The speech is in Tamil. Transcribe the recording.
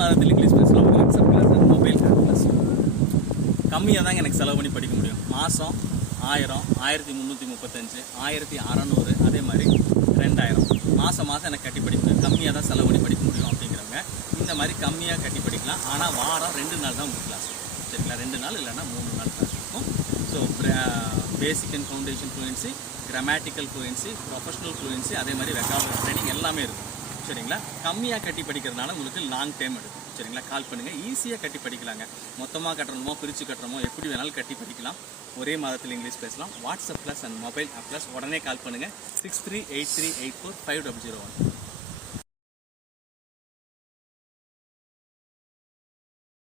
மாதத்தில் இங்கிலீஷ் பேசலாம். WhatsApp class and mobile class. கம்மியாக தாங்க எனக்கு செலவு பண்ணி படிக்க முடியும். மாதம் 1000, 1335, 1600, அதே மாதிரி 2000 மாதம் எனக்கு கட்டி படிக்க முடியும். கம்மியாக தான் செலவு பண்ணி படிக்க முடியும் அப்படிங்கிறவங்க இந்த மாதிரி கம்மியாக கட்டி படிக்கலாம். ஆனால் வாரம் 2 நாள் தான் உங்களுக்கு கிளாஸ் இருக்கும். சரிங்களா? 2 நாள் இல்லைன்னா 3 நாள் கிளாஸ் இருக்கும். So basic and foundation fluency, grammatical fluency, professional fluency, அதே மாதிரி வெக்காபுலரி ட்ரைனிங் எல்லாமே இருக்கும். சரிங்களா? கம்மியாக கட்டி படிக்கிறதுனால உங்களுக்கு லாங் டைம் எடுக்கும். சரிங்களா? கால் பண்ணுங்கள். ஈஸியாக கட்டி படிக்கலாங்க. மொத்தமாக கட்டணுமோ பிரித்து கட்டுறமோ எப்படி வேணாலும் கட்டி படிக்கலாம். ஒரே மாதத்தில் இங்கிலீஷ் பேசலாம். WhatsApp class and mobile app class. உடனே கால் பண்ணுங்கள். 6383845001.